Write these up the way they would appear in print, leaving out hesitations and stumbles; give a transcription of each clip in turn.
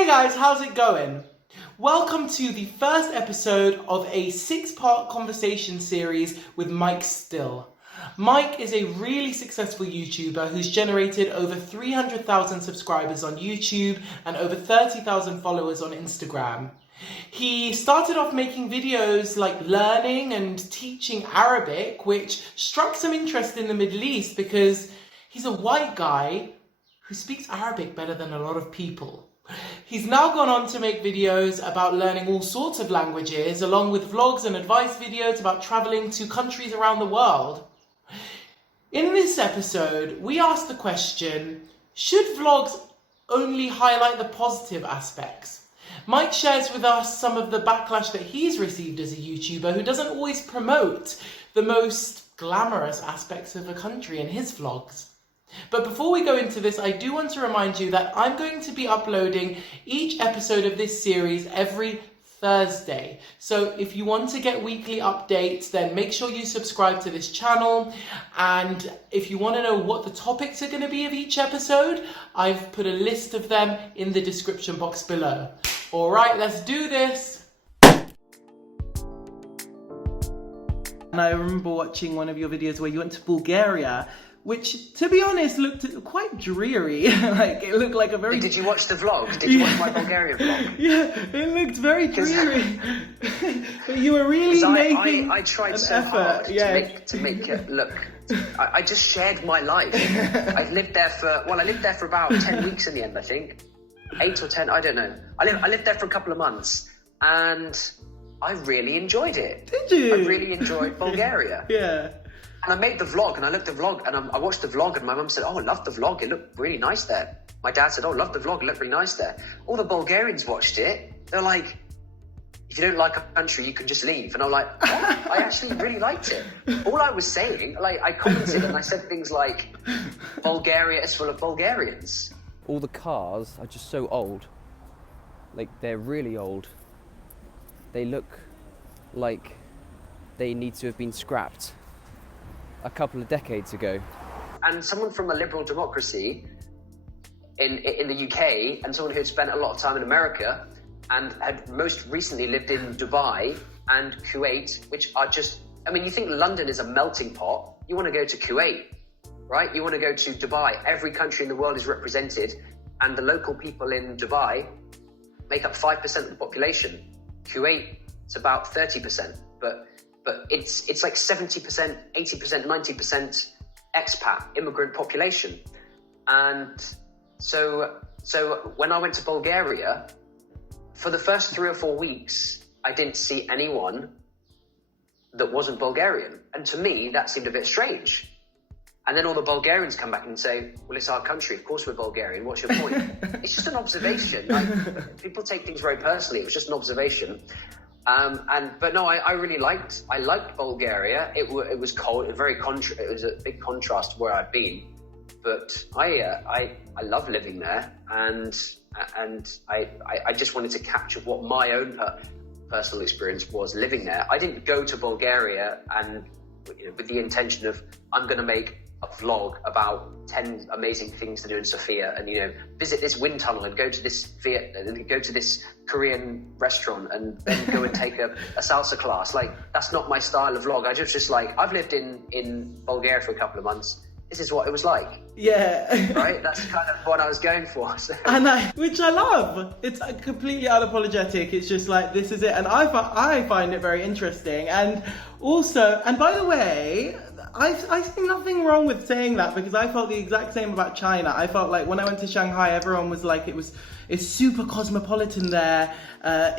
Hey guys, how's it going? Welcome to the first episode of a 6-part conversation series with Mike Still. Mike is a really successful YouTuber who's generated over 300,000 subscribers on YouTube and over 30,000 followers on Instagram. He started off making videos like learning and teaching Arabic, which struck some interest in the Middle East because he's a white guy who speaks Arabic better than a lot of people. He's now gone on to make videos about learning all sorts of languages, along with vlogs and advice videos about traveling to countries around the world. In this episode, we asked the question, should vlogs only highlight the positive aspects? Mike shares with us some of the backlash that he's received as a YouTuber who doesn't always promote the most glamorous aspects of a country in his vlogs. But before we go into this, I do want to remind you that I'm going to be uploading each episode of this series every Thursday. So if you want to get weekly updates, then make sure you subscribe to this channel. And if you want to know what the topics are going to be of each episode, I've put a list of them in the description box below. All right, let's do this. And I remember watching one of your videos where you went to Bulgaria, which, to be honest, looked quite dreary. Like, it looked like a very... Did you watch the vlog? Did you watch my Bulgarian vlog? Yeah, it looked very dreary. But you were really making I tried an so effort. hard Yeah. to make it look... I just shared my life. I lived there for about 10 weeks in the end, I think. 8 or 10, I don't know. I lived there for a couple of months, and I really enjoyed it. Did you? I really enjoyed Bulgaria. Yeah. And I made the vlog, and I looked at the vlog, and I watched the vlog, and my mum said, "Oh, I love the vlog. It looked really nice there." My dad said, "Oh, I love the vlog. It looked really nice there." All the Bulgarians watched it. They're like, "If you don't like a country, you can just leave." And I'm like, "What?" I actually really liked it. All I was saying, like, I commented and I said things like, "Bulgaria is full of Bulgarians." All the cars are just so old. Like, they're really old. They look like they need to have been scrapped a couple of decades ago. And someone from a liberal democracy in the UK, and someone who'd spent a lot of time in America and had most recently lived in Dubai and Kuwait, which are just, I mean, you think London is a melting pot, you want to go to Kuwait, right? You want to go to Dubai. Every country in the world is represented, and the local people in Dubai make up 5% of the population. Kuwait, it's about 30%, but it's like 70%, 80%, 90% expat, immigrant population. And so when I went to Bulgaria, for the first 3 or 4 weeks, I didn't see anyone that wasn't Bulgarian. And to me, that seemed a bit strange. And then all the Bulgarians come back and say, "Well, it's our country. Of course we're Bulgarian. What's your point?" It's just an observation. Like, people take things very personally. It was just an observation. But no, I really liked Bulgaria. It was cold, it was a big contrast to where I've been. But I love living there, and I just wanted to capture what my own personal experience was living there. I didn't go to Bulgaria and with the intention of, I'm going to make a vlog about 10 amazing things to do in Sofia, and visit this wind tunnel, and go to this Korean restaurant, and then go and take a salsa class. Like, that's not my style of vlog. I just like, I've lived in Bulgaria for a couple of months. This is what it was like. Yeah. Right? That's kind of what I was going for. So. Which I love. It's completely unapologetic. It's just like, this is it. And I find it very interesting. And also, and by the way, I see nothing wrong with saying that, because I felt the exact same about China. I felt like when I went to Shanghai, everyone was like, it's super cosmopolitan there.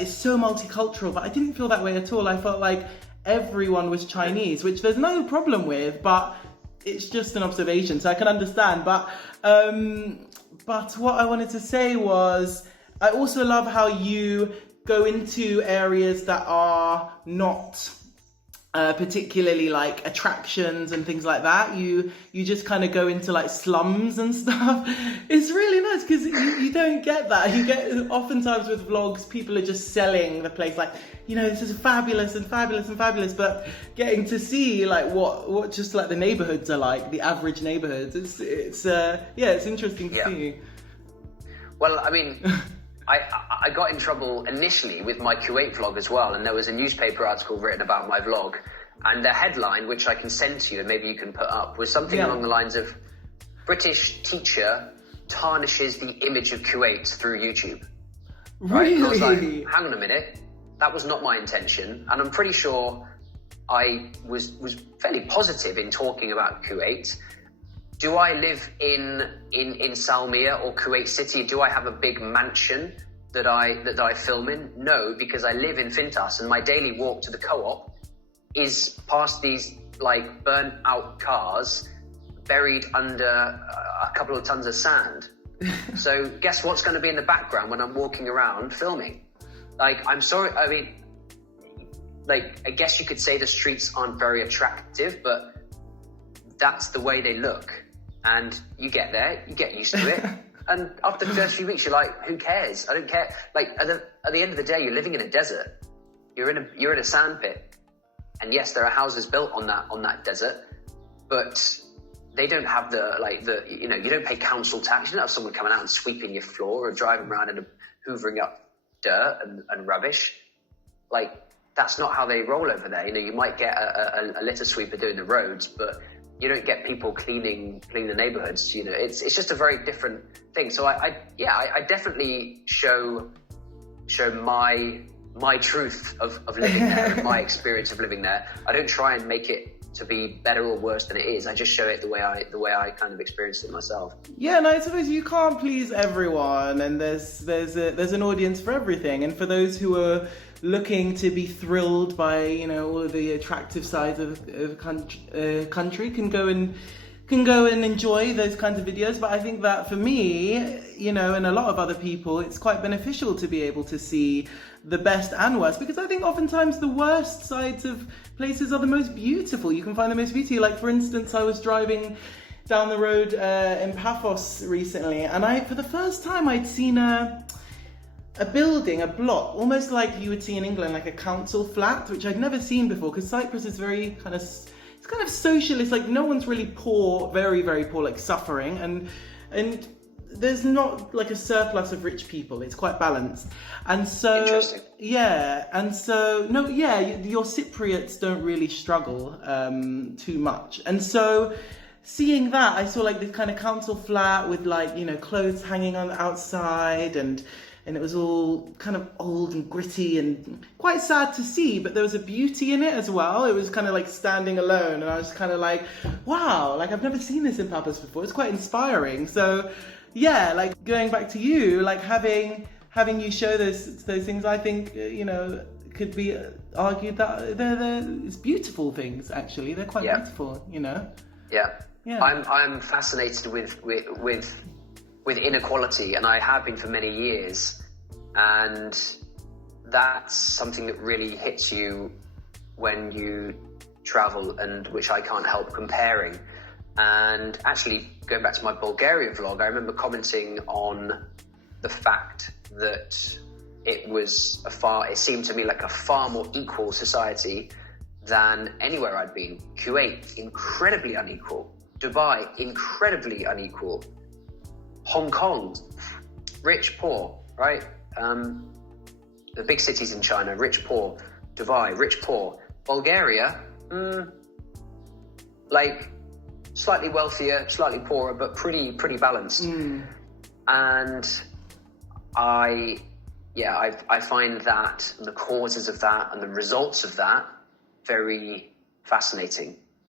It's so multicultural, but I didn't feel that way at all. I felt like everyone was Chinese, which there's no problem with, but it's just an observation, so I can understand. But what I wanted to say was, I also love how you go into areas that are not particularly like attractions and things like that. You just kind of go into like slums and stuff. It's really nice because you don't get that. You get, oftentimes with vlogs, people are just selling the place like, this is fabulous and fabulous and fabulous, but getting to see like what just like the neighborhoods are like, the average neighborhoods, it's interesting to see. Well, I mean, I got in trouble initially with my Kuwait vlog as well, and there was a newspaper article written about my vlog, and the headline, which I can send to you and maybe you can put up, was something along the lines of British teacher tarnishes the image of Kuwait through YouTube. Right? Really? And I was like, hang on a minute, that was not my intention, and I'm pretty sure I was fairly positive in talking about Kuwait. Do I live in Salmiya or Kuwait City? Do I have a big mansion that I film in? No, because I live in Fintas, and my daily walk to the co-op is past these like burnt out cars buried under a couple of tons of sand. So guess what's going to be in the background when I'm walking around filming? Like, I'm sorry, I mean, like, I guess you could say the streets aren't very attractive, but that's the way they look. And you get there, you get used to it. And after the first few weeks, you're like, who cares? I don't care. Like, at the end of the day, you're living in a desert. You're in a sand pit. And yes, there are houses built on that desert, but they don't have you don't pay council tax. You don't have someone coming out and sweeping your floor or driving around and hoovering up dirt and rubbish. Like, that's not how they roll over there. You know, you might get a litter sweeper doing the roads, but you don't get people cleaning the neighborhoods. You know, it's just a very different thing. So I definitely show my truth of living there and my experience of living there. I don't try and make it to be better or worse than it is. I just show it the way I kind of experienced it myself. Yeah, no, I suppose you can't please everyone, and there's an audience for everything. And for those who are looking to be thrilled by, you know, all of the attractive sides of country, can go and enjoy those kinds of videos. But I think that for me, you know, and a lot of other people, it's quite beneficial to be able to see the best and worst, because I think oftentimes the worst sides of places are the most beautiful. You can find the most beauty. Like, for instance, I was driving down the road in Paphos recently, and for the first time I'd seen a building, a block, almost like you would see in England, like a council flat, which I'd never seen before, because Cyprus is very it's kind of socialist. Like, no one's really poor, very, very poor, like suffering, and there's not like a surplus of rich people. It's quite balanced. And so, yeah, and so, no, yeah, your Cypriots don't really struggle too much. And so, seeing that, I saw like this kind of council flat with, like, you know, clothes hanging on the outside, and it was all kind of old and gritty and quite sad to see, but there was a beauty in it as well. It was kind of like standing alone, and I was kind of like, wow, like, I've never seen this in Paphos before. It's quite inspiring. So yeah, like, going back to you, like, having you show those things, I think, you know, could be argued that it's beautiful things. Actually, they're quite beautiful, you know. Yeah. I'm fascinated with inequality, and I have been for many years, and that's something that really hits you when you travel, and which I can't help comparing. And actually, going back to my Bulgaria vlog, I remember commenting on the fact that it seemed to me like a far more equal society than anywhere I'd been. Kuwait, incredibly unequal. Dubai, incredibly unequal. Hong Kong, rich, poor, right? The big cities in China, rich, poor. Dubai, rich, poor. Bulgaria, like, slightly wealthier, slightly poorer, but pretty balanced. And I find that, the causes of that and the results of that, very fascinating.